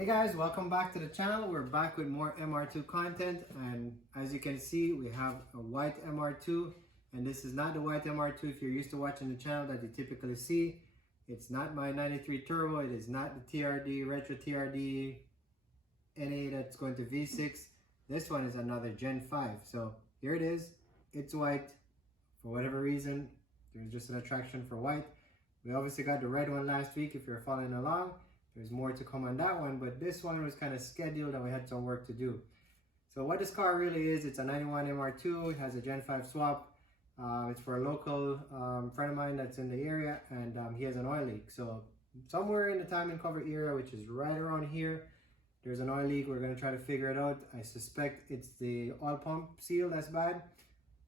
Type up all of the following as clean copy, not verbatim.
Hey guys, welcome back to the channel. We're back with more MR2 content, and as you can see we have a white MR2, and this is not the white MR2 if you're used to watching the channel that you typically see. It's not my 93 turbo, it is not the TRD, retro TRD NA that's going to V6. This one is another Gen 5. So here it is, it's white. For whatever reason, there's just an attraction for white. We obviously got the red one last week if you're following along. There's more to come on that one, but this one was kind of scheduled and we had some work to do. So what this car really is, it's a 91 MR2. It has a Gen 5 swap. It's for a local friend of mine that's in the area, and he has an oil leak. So somewhere in the timing cover area, which is right around here, there's an oil leak. We're going to try to figure it out. I suspect it's the oil pump seal that's bad.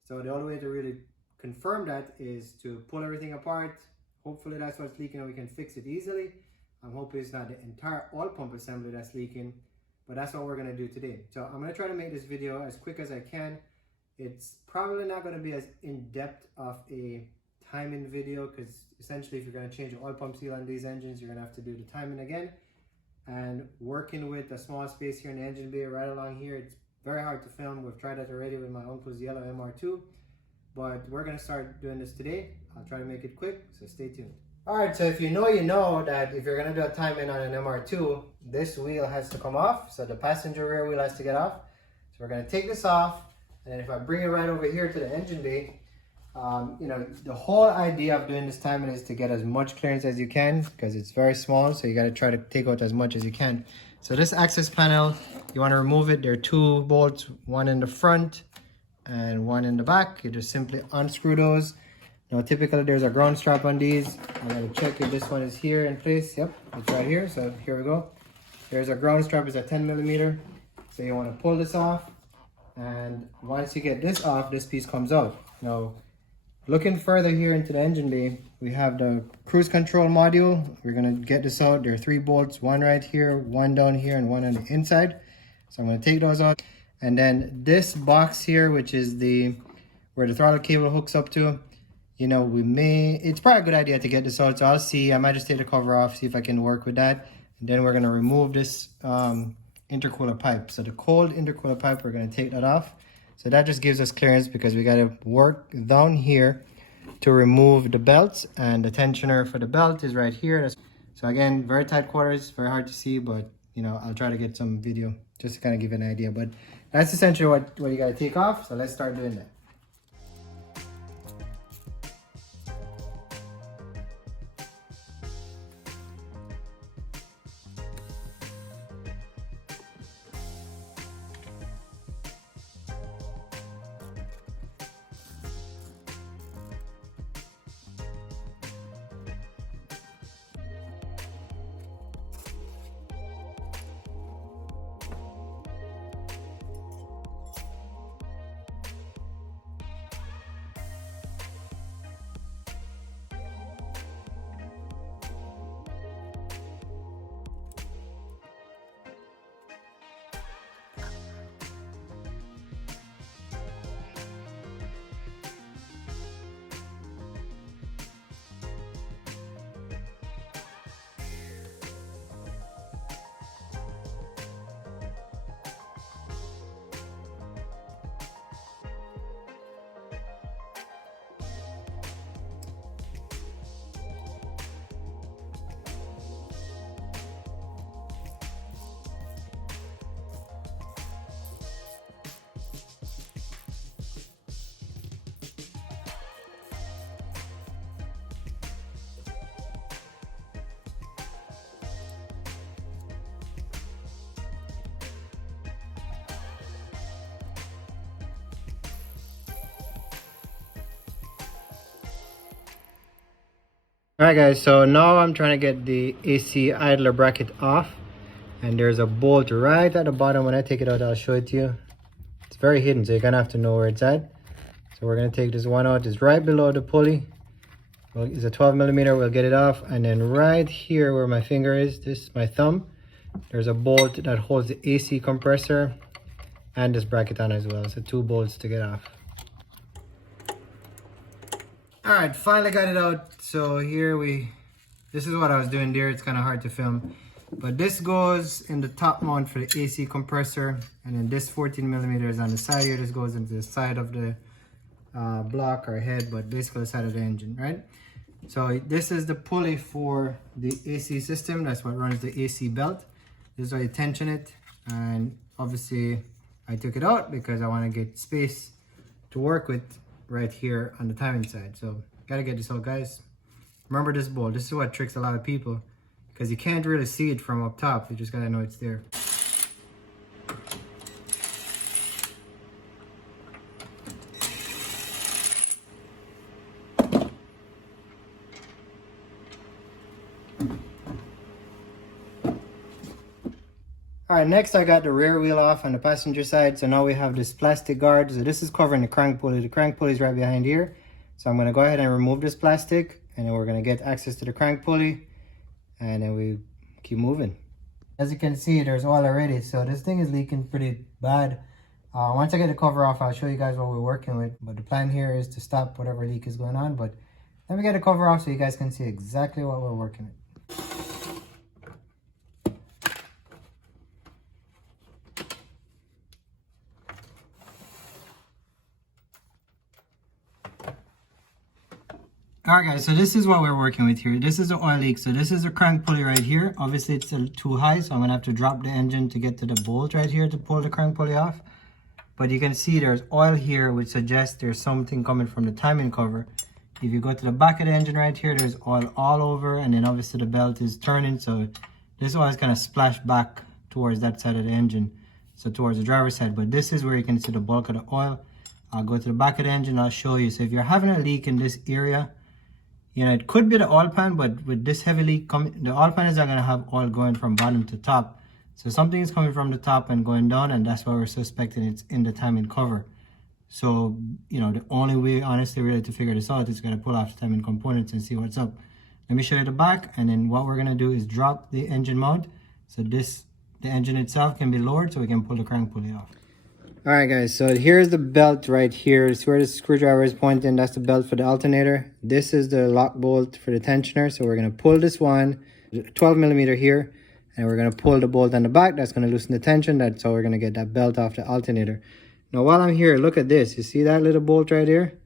So the only way to really confirm that is to pull everything apart. Hopefully that's what's leaking and we can fix it easily. I'm hoping it's not the entire oil pump assembly that's leaking, but that's what we're going to do today. So I'm going to try to make this video as quick as I can. It's probably not going to be as in-depth of a timing video, because essentially if you're going to change the oil pump seal on these engines, you're going to have to do the timing again. And working with a small space here in the engine bay right along here, it's very hard to film. We've tried that already with my uncle's yellow MR2, but we're going to start doing this today. I'll try to make it quick, so stay tuned. Alright, so if you know that if you're going to do a timing on an MR2, this wheel has to come off. So the passenger rear wheel has to get off. So we're going to take this off. And then if I bring it right over here to the engine bay, the whole idea of doing this timing is to get as much clearance as you can, because it's very small. So you got to try to take out as much as you can. So this access panel, you want to remove it. There are two bolts, one in the front and one in the back. You just simply unscrew those. Now typically there's a ground strap on these. I'm going to check if this one is here in place. Yep, it's right here. So here we go. There's a ground strap, it's a 10mm. So you want to pull this off. And once you get this off, this piece comes out. Now, looking further here into the engine bay, we have the cruise control module. We're going to get this out. There are 3 bolts, one right here, one down here, and one on the inside. So I'm going to take those out. And then this box here, which is where the throttle cable hooks up to, it's probably a good idea to get this out. So I'll see, I might just take the cover off, see if I can work with that. And then we're going to remove this intercooler pipe. So the cold intercooler pipe, we're going to take that off. So that just gives us clearance, because we got to work down here to remove the belts, and the tensioner for the belt is right here. So again, very tight quarters, very hard to see, but I'll try to get some video just to kind of give an idea. But that's essentially what you got to take off. So let's start doing that. Alright guys, so now I'm trying to get the AC idler bracket off, and there's a bolt right at the bottom. When I take it out, I'll show it to you. It's very hidden, so you're gonna have to know where it's at. So we're gonna take this one out. It's right below the pulley. Well, it's a 12mm. We'll get it off, and then right here where my finger is, this is my thumb, there's a bolt that holds the AC compressor and this bracket on as well. So 2 bolts to get off. All right, finally got it out. So here this is what I was doing there. It's kind of hard to film. But this goes in the top mount for the AC compressor, and then this 14 millimeters on the side here. This goes into the side of the block or head, but basically the side of the engine, right? So this is the pulley for the AC system. That's what runs the AC belt. This is how you tension it, and obviously I took it out because I want to get space to work with right here on the timing side. So gotta get this out, guys. Remember this bolt. This is what tricks a lot of people, because you can't really see it from up top. You just gotta know it's there. All right, next I got the rear wheel off on the passenger side. So now we have this plastic guard. So this is covering the crank pulley. The crank pulley is right behind here. So I'm gonna go ahead and remove this plastic, and then we're gonna get access to the crank pulley, and then we keep moving. As you can see, there's oil already. So this thing is leaking pretty bad. Once I get the cover off, I'll show you guys what we're working with. But the plan here is to stop whatever leak is going on. But let me get the cover off so you guys can see exactly what we're working with. Alright guys, so this is what we're working with here. This is the oil leak. So this is the crank pulley right here. Obviously it's too high, so I'm going to have to drop the engine to get to the bolt right here to pull the crank pulley off. But you can see there's oil here, which suggests there's something coming from the timing cover. If you go to the back of the engine right here, there's oil all over, and then obviously the belt is turning, so this oil is going to splash back towards that side of the engine, so towards the driver's side. But this is where you can see the bulk of the oil. I'll go to the back of the engine, I'll show you. So if you're having a leak in this area, you know, it could be the oil pan, but with this heavy leak coming, the oil pan is not going to have oil going from bottom to top. So something is coming from the top and going down, and that's why we're suspecting it's in the timing cover. So, you know, the only way, honestly, really to figure this out is going to pull off the timing components and see what's up. Let me show you the back, and then what we're going to do is drop the engine mount. So the engine itself can be lowered so we can pull the crank pulley off. Alright guys, so here's the belt right here. It's where the screwdriver is pointing. That's the belt for the alternator. This is the lock bolt for the tensioner. So we're going to pull this one, 12 millimeter here, and we're going to pull the bolt on the back. That's going to loosen the tension. That's how we're going to get that belt off the alternator. Now while I'm here, look at this. You see that little bolt right here?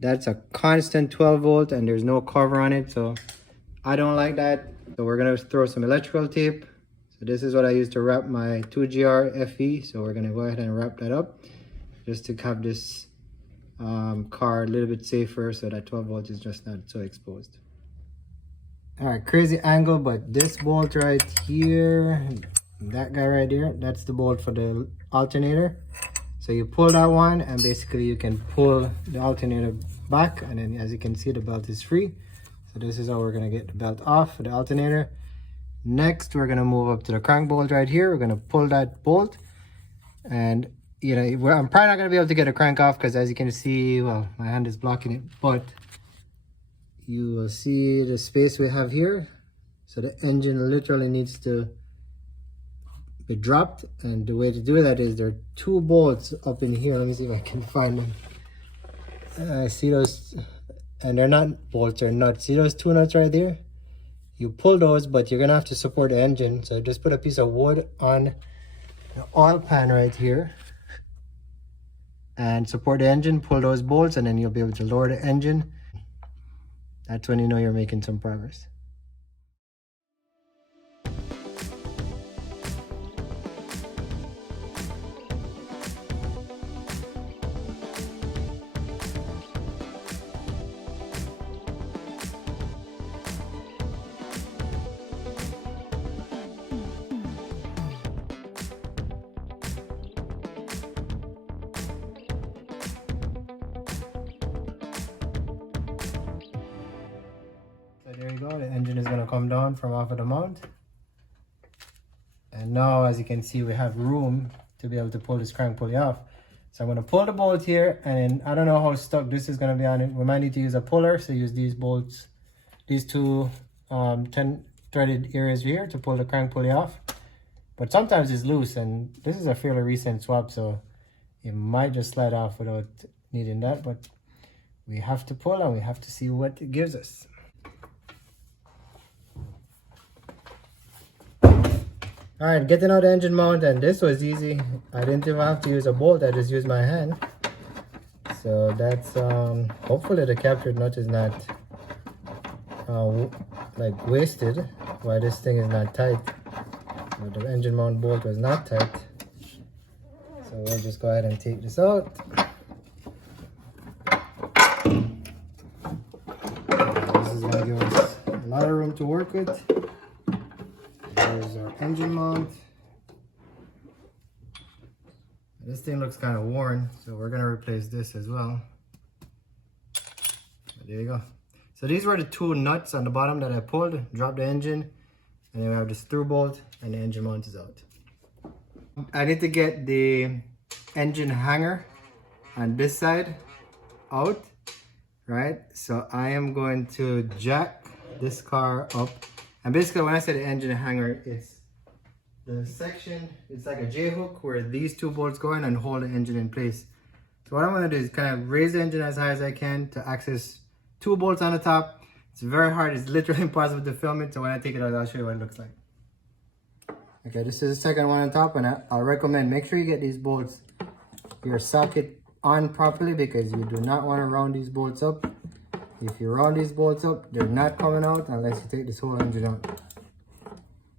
That's a constant 12 volt, and there's no cover on it. So I don't like that. So we're going to throw some electrical tape. So this is what I use to wrap my 2GR FE. So we're going to go ahead and wrap that up just to have this car a little bit safer, so that 12 volts is just not so exposed. All right, crazy angle, but this bolt right here, that guy right there, that's the bolt for the alternator. So you pull that one, and basically you can pull the alternator back, and then as you can see, the belt is free. So this is how we're going to get the belt off for the alternator. Next, we're going to move up to the crank bolt right here. We're going to pull that bolt, and you know, I'm probably not going to be able to get a crank off because as you can see, well, my hand is blocking it, but you will see the space we have here. So the engine literally needs to be dropped, and the way to do that is there are two bolts up in here. Let me see if I can find them. I see those, and they're not bolts, they're nuts. See those two nuts right there? You pull those, but you're gonna have to support the engine. So just put a piece of wood on the oil pan right here and support the engine, pull those bolts, and then you'll be able to lower the engine. That's when you know you're making some progress. There you go, the engine is going to come down from off of the mount. And now, as you can see, we have room to be able to pull this crank pulley off. So I'm going to pull the bolt here, and I don't know how stuck this is going to be on it. We might need to use a puller, so use these bolts, these two 10 threaded areas here to pull the crank pulley off. But sometimes it's loose, and this is a fairly recent swap, so it might just slide off without needing that. But we have to pull, and we have to see what it gives us. Alright, getting out the engine mount, and this was easy. I didn't even have to use a bolt, I just used my hand. So that's hopefully the captured nut is not like wasted while this thing is not tight. But the engine mount bolt was not tight. So we'll just go ahead and take this out. This is gonna give us a lot of room to work with. There's our engine mount. This thing looks kind of worn, so we're gonna replace this as well. There you go. So these were the two nuts on the bottom that I pulled, dropped the engine, and then we have this through bolt, and the engine mount is out. I need to get the engine hanger on this side out, right? So I am going to jack this car up. And basically when I say the engine hanger, it's the section, it's like a J-hook where these two bolts go in and hold the engine in place. So what I'm gonna do is kind of raise the engine as high as I can to access two bolts on the top. It's very hard, it's literally impossible to film it. So when I take it out, I'll show you what it looks like. Okay, this is the second one on top, and I'll recommend make sure you get these bolts, your socket on properly, because you do not want to round these bolts up. If you round these bolts up, they're not coming out unless you take this whole engine out.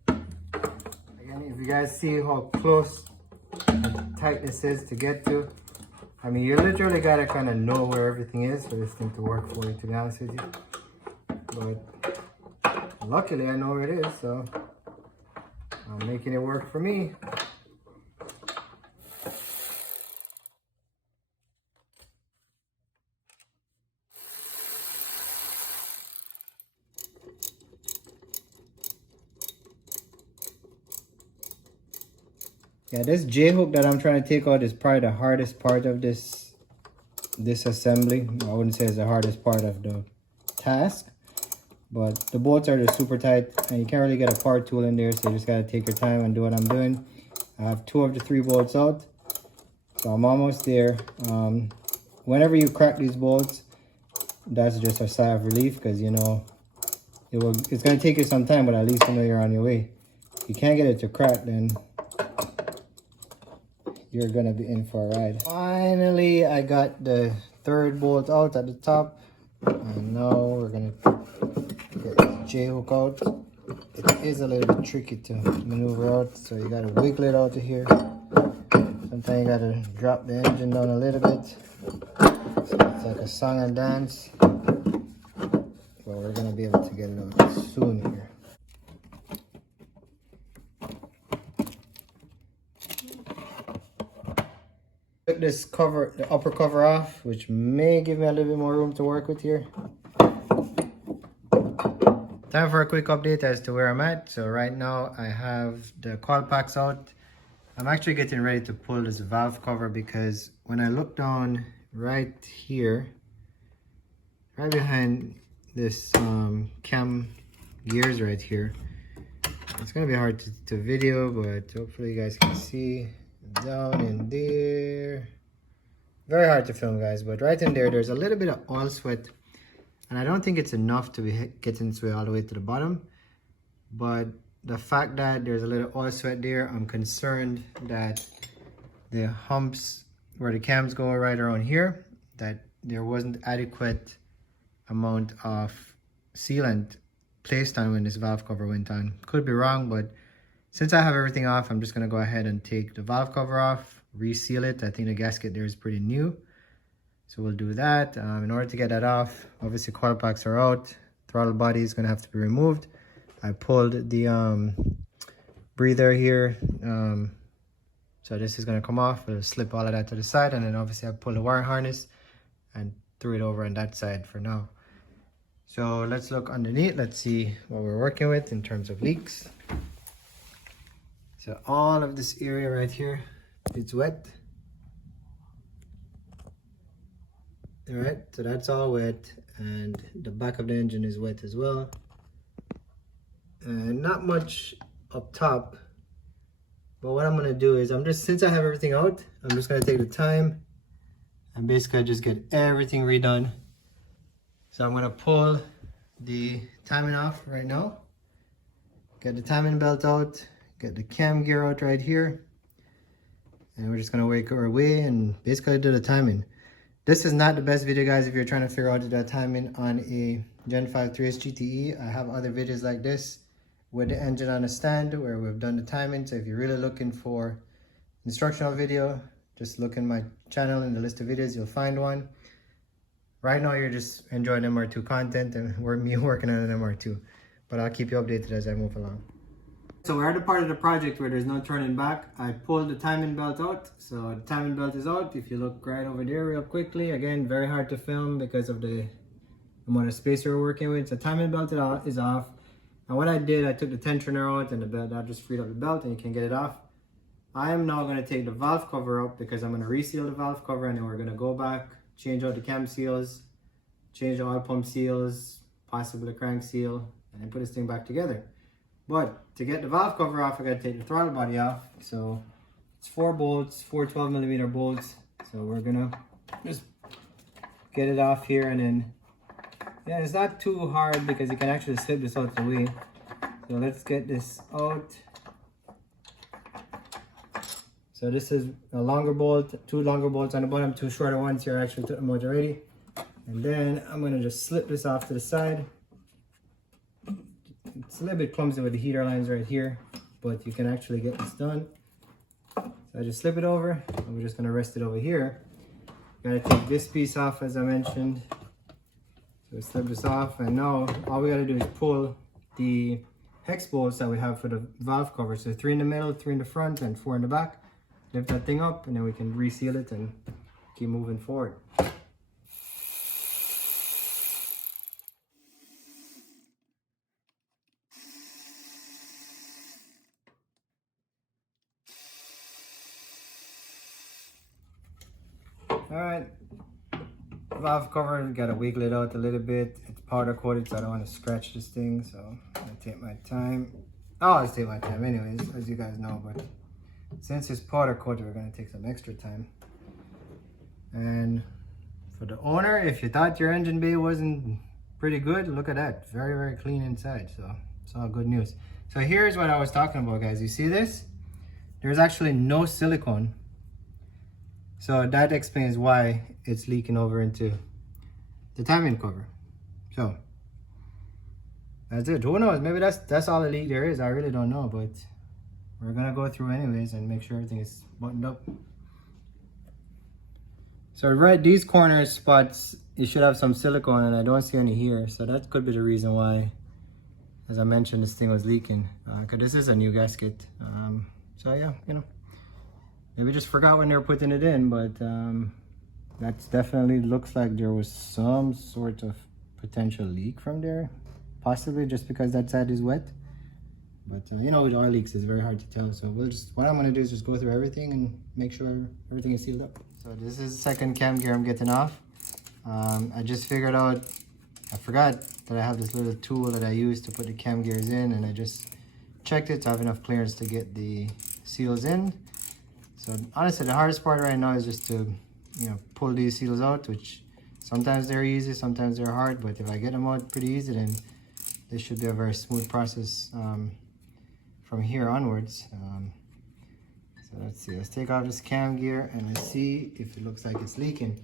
Again, if you guys see how close and tight this is to get to, I mean, you literally gotta kind of know where everything is for this thing to work for you, to be honest with you. But luckily I know where it is, so I'm making it work for me. Yeah, this J-hook that I'm trying to take out is probably the hardest part of this assembly. I wouldn't say it's the hardest part of the task, but the bolts are just super tight and you can't really get a power tool in there, so you just got to take your time and do what I'm doing. I have 2 of the 3 bolts out, so I'm almost there. Whenever you crack these bolts, that's just a sigh of relief, because you know it's going to take you some time, but at least you know you're on your way. If you can't get it to crack, then you're gonna be in for a ride. Finally, I got the 3rd bolt out at the top, and now we're gonna get the J-hook out. It is a little bit tricky to maneuver out, so you gotta wiggle it out of here. Sometimes you gotta drop the engine down a little bit. So it's like a song and dance, but we're gonna be able to get it out soon here. Took this cover, the upper cover off, which may give me a little bit more room to work with here. Time for a quick update as to where I'm at. So right now I have the coil packs out. I'm actually getting ready to pull this valve cover, because when I look down right here, right behind this cam gears right here, it's gonna be hard to video, but hopefully you guys can see. Down in there, very hard to film, guys, but right in there, there's a little bit of oil sweat, and I don't think it's enough to be getting this way all the way to the bottom. But the fact that there's a little oil sweat there, I'm concerned that the humps where the cams go right around here, that there wasn't adequate amount of sealant placed on when this valve cover went on. Could be wrong, but since I have everything off, I'm just gonna go ahead and take the valve cover off, reseal it. I think the gasket there is pretty new, so we'll do that. In order to get that off, obviously coil packs are out, throttle body is gonna have to be removed. I pulled the breather here, so this is gonna come off. We'll slip all of that to the side, and then obviously I pulled the wire harness and threw it over on that side for now. So let's look underneath, let's see what we're working with in terms of leaks. So all of this area right here, it's wet. All right, so that's all wet, and the back of the engine is wet as well. And not much up top, but what I'm gonna do is since I have everything out, I'm just gonna take the time and basically just get everything redone. So I'm gonna pull the timing off right now, get the timing belt out, get the cam gear out right here. And we're just gonna work our way and basically do the timing. This is not the best video, guys, if you're trying to figure out the timing on a Gen 5 3S GTE. I have other videos like this with the engine on a stand where we've done the timing. So if you're really looking for instructional video, just look in my channel in the list of videos, you'll find one. Right now you're just enjoying MR2 content and me working on an MR2, but I'll keep you updated as I move along. So we're at the part of the project where there's no turning back. I pulled the timing belt out, so the timing belt is out. If you look right over there real quickly, again, very hard to film because of the amount of space we're working with. So timing belt is off. And what I did, I took the tensioner out and the belt, I just freed up the belt and you can get it off. I am now going to take the valve cover up because I'm going to reseal the valve cover, and then we're going to go back, change out the cam seals, change the oil pump seals, possibly the crank seal, and then put this thing back together. But to get the valve cover off, I got to take the throttle body off. So it's 4 bolts, 4 12mm bolts. So we're going to just get it off here, and then, yeah, it's not too hard because you can actually slip this out the way. So let's get this out. So this is a longer bolt, 2 longer bolts on the bottom, 2 shorter ones here. I actually took them out already. And then I'm going to just slip this off to the side. It's a little bit clumsy with the heater lines right here, but you can actually get this done. So I just slip it over, and we're just going to rest it over here. Got to take this piece off, as I mentioned. So slip this off, and now all we got to do is pull the hex bolts that we have for the valve cover. So 3 in the middle, 3 in the front, and 4 in the back. Lift that thing up, and then we can reseal it and keep moving forward. Alright, valve cover, gotta wiggle it out a little bit. It's powder coated, so I don't want to scratch this thing, so I'm gonna take my time. I always take my time anyways, as you guys know, but since it's powder coated, we're gonna take some extra time. And for the owner, if you thought your engine bay wasn't pretty good, look at that. Very, very clean inside, so it's all good news. So here's what I was talking about, guys. You see this? There's actually no silicone. So that explains why it's leaking over into the timing cover. So that's it. Who knows? Maybe that's all the leak there is. I really don't know, but we're gonna go through anyways and make sure everything is buttoned up. So right, these corner spots, you should have some silicone, and I don't see any here. So that could be the reason why, as I mentioned, this thing was leaking. Cause this is a new gasket. So yeah, you know. Maybe just forgot when they were putting it in, but that definitely looks like there was some sort of potential leak from there. Possibly just because that side is wet. But you know, with oil leaks, it's very hard to tell. So what I'm gonna do is just go through everything and make sure everything is sealed up. So this is the second cam gear I'm getting off. I just figured out, I forgot that I have this little tool that I use to put the cam gears in, and I just checked it to have enough clearance to get the seals in. So honestly, the hardest part right now is just to, you know, pull these seals out, which sometimes they're easy, sometimes they're hard, but if I get them out pretty easy, then this should be a very smooth process from here onwards. So let's see, let's take off this cam gear and let's see if it looks like it's leaking.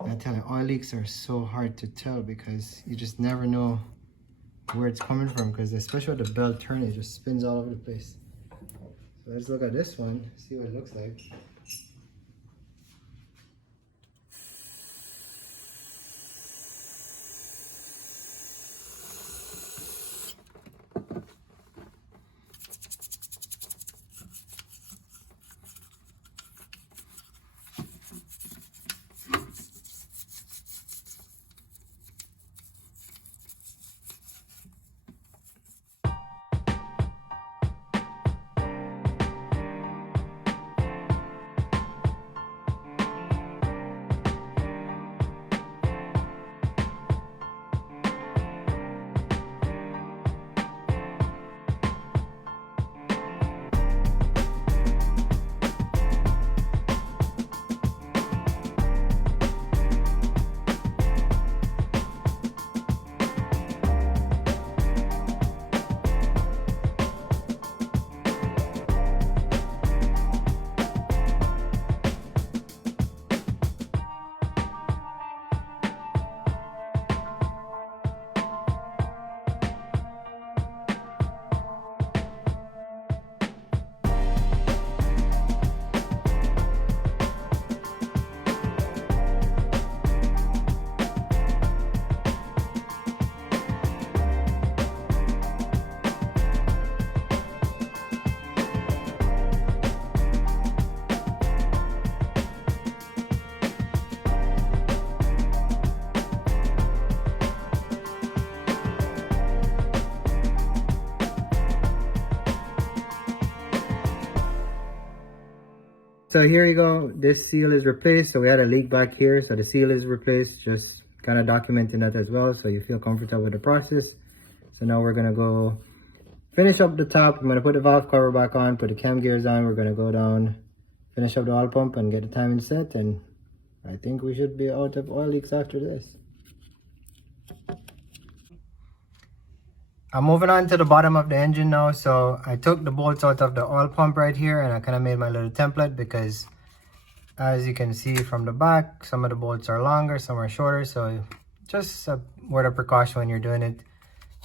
I tell you, oil leaks are so hard to tell because you just never know where it's coming from, because especially with the belt turning, it just spins all over the place. So let's look at this one, see what it looks like. So here you go, this seal is replaced. So we had a leak back here, so the seal is replaced. Just kind of documenting that as well, so you feel comfortable with the process. So now we're gonna go finish up the top. I'm gonna put the valve cover back on, put the cam gears on. We're gonna go down, finish up the oil pump and get the timing set, and I think we should be out of oil leaks after this. I'm moving on to the bottom of the engine now. So I took the bolts out of the oil pump right here, and I kind of made my little template because as you can see from the back, some of the bolts are longer, some are shorter. So just a word of precaution when you're doing it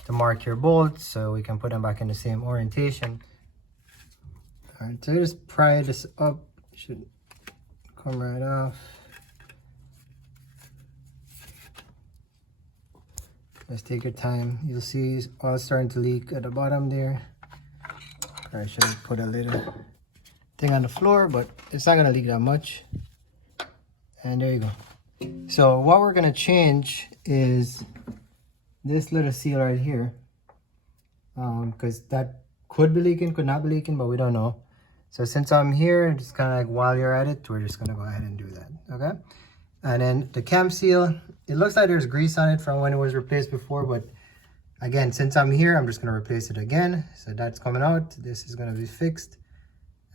to mark your bolts so we can put them back in the same orientation. All right, so just pry this up, should come right off. Just take your time. You'll see oil starting to leak at the bottom there. I should put a little thing on the floor, but it's not gonna leak that much. And there you go. So what we're gonna change is this little seal right here, because that could be leaking, could not be leaking, but we don't know. So since I'm here, just kind of like while you're at it, we're just gonna go ahead and do that, okay? And then the cam seal, it looks like there's grease on it from when it was replaced before, but again, since I'm here, I'm just gonna replace it again. So that's coming out, this is gonna be fixed.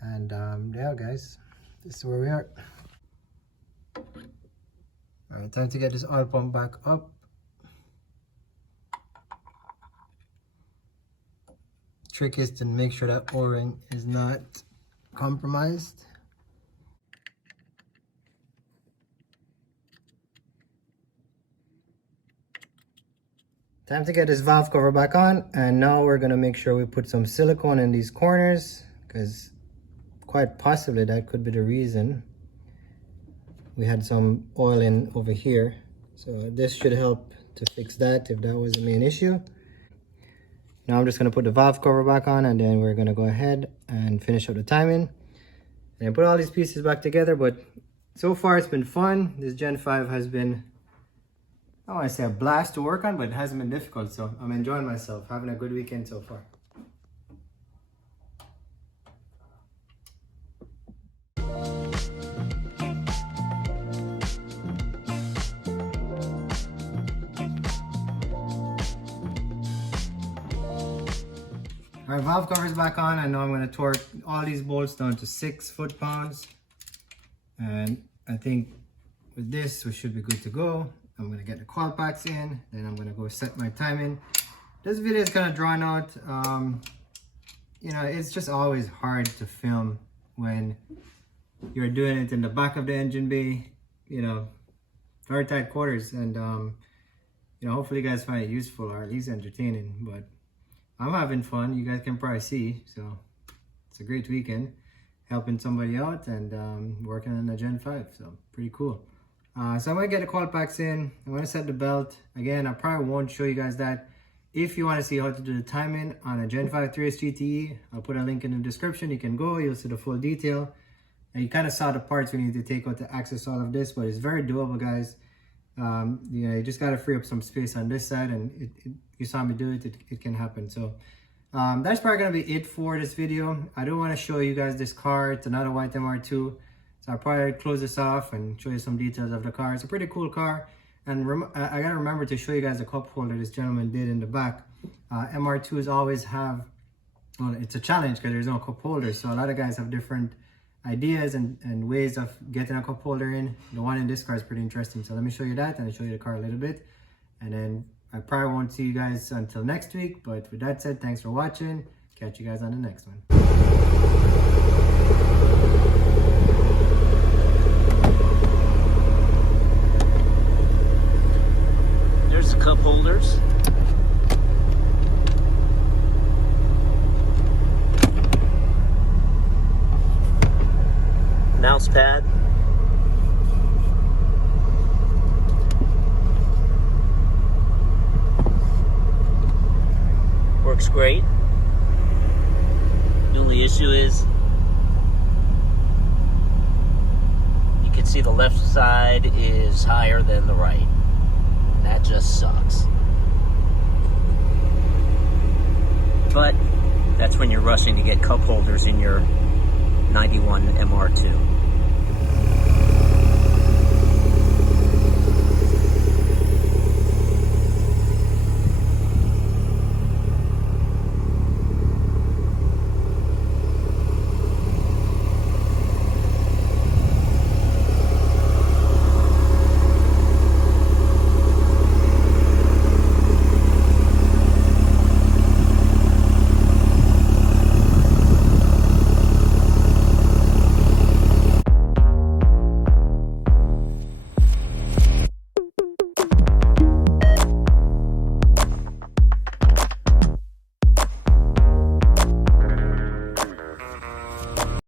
And yeah, guys, this is where we are. All right, time to get this oil pump back up. Trick is to make sure that O-ring is not compromised. Time to get this valve cover back on, and now we're gonna make sure we put some silicone in these corners, because quite possibly that could be the reason we had some oil in over here. So this should help to fix that if that was the main issue. Now I'm just gonna put the valve cover back on, and then we're gonna go ahead and finish up the timing and put all these pieces back together. But so far it's been fun. This Gen 5 has been, I don't want to say a blast to work on, but it hasn't been difficult. So I'm enjoying myself, having a good weekend so far. Our valve cover is back on, and now I'm going to torque all these bolts down to 6 foot-pounds. And I think with this, we should be good to go. I'm going to get the coil packs in, then I'm going to go set my timing. This video is kind of drawn out. You know, it's just always hard to film when you're doing it in the back of the engine bay, you know, very tight quarters. And, you know, hopefully you guys find it useful or at least entertaining. But I'm having fun, you guys can probably see. So it's a great weekend helping somebody out and working on the Gen 5. So pretty cool. So I'm gonna get the coil packs in. I'm gonna set the belt. Again, I probably won't show you guys that. If you want to see how to do the timing on a Gen 5 3S GTE, I'll put a link in the description. You can go, you'll see the full detail. And you kind of saw the parts we need to take out to access all of this, but it's very doable, guys. You know, you just gotta free up some space on this side, and you saw me do it, it can happen. So that's probably gonna be it for this video. I do want to show you guys this car. It's another white MR2. So I'll probably close this off and show you some details of the car. It's a pretty cool car. And I gotta remember to show you guys the cup holder this gentleman did in the back. MR2s always have, well, it's a challenge because there's no cup holder. So a lot of guys have different ideas and ways of getting a cup holder in. The one in this car is pretty interesting. So let me show you that, and I'll show you the car a little bit. And then I probably won't see you guys until next week. But with that said, thanks for watching. Catch you guys on the next one. There's the cup holders. Mouse pad. Works great. The only issue is you can see the left side is higher than the right. That just sucks. But that's when you're rushing to get cup holders in your 91 MR2.